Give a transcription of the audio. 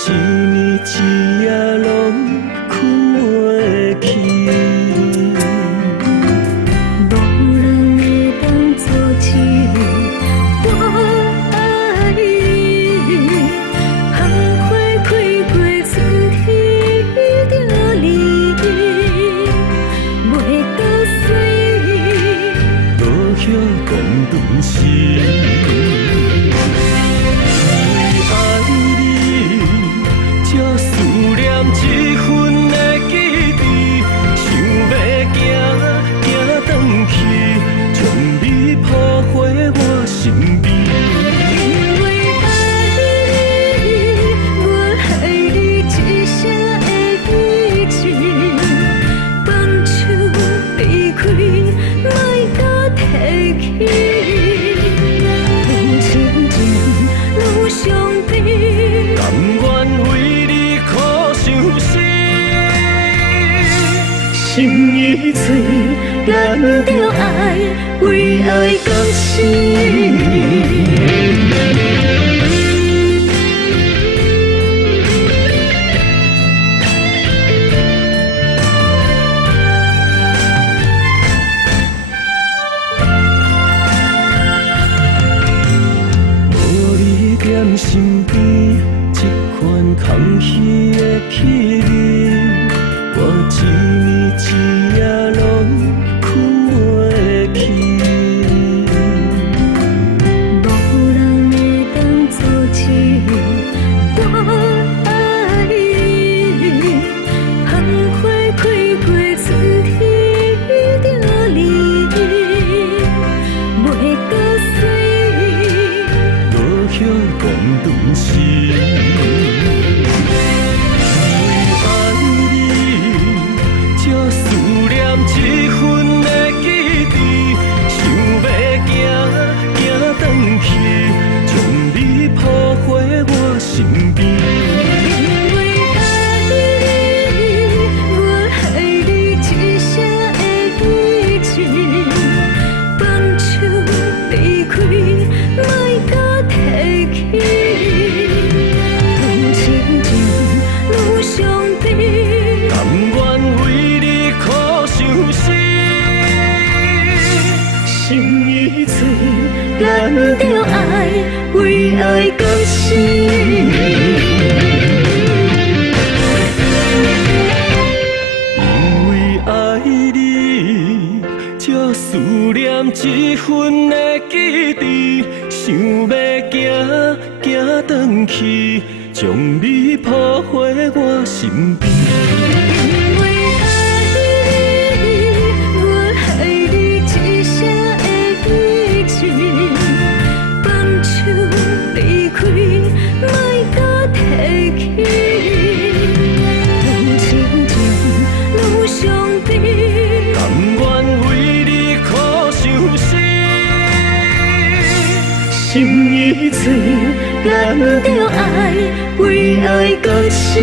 一年一夜拢困袂去。无人会当阻止我爱你，香花开过春天就离，袂倒水，落叶断断时。一份的记忆，想要行转去，将你抱回我身边。因为爱你，我爱你一声的语气，放手离开，莫搁提起，路亲近，路伤悲，甘愿为你苦伤死。心已碎，咱着爱，为爱到死。无你踮身边，这款空虚的气味，我一年一夜拢困袂去。无人会当阻止我爱你，香花开过春天就离，袂倒水，落叶断断时。一份的记忆，想要行转去，将你抱回我身边。因为爱你，我爱你一声的语气，放手离开，莫搁提起，路亲近，路伤悲，甘愿为你苦伤死。心已碎，咱着爱，为爱到死。因为爱你，才思念一份的记忆，想要行转去，将你抱回我身边。因为爱你，我爱你一声的语气，放手离开，莫搁提起，路亲近，路伤悲，甘愿为你苦伤死。心已碎，咱着爱，为爱到死。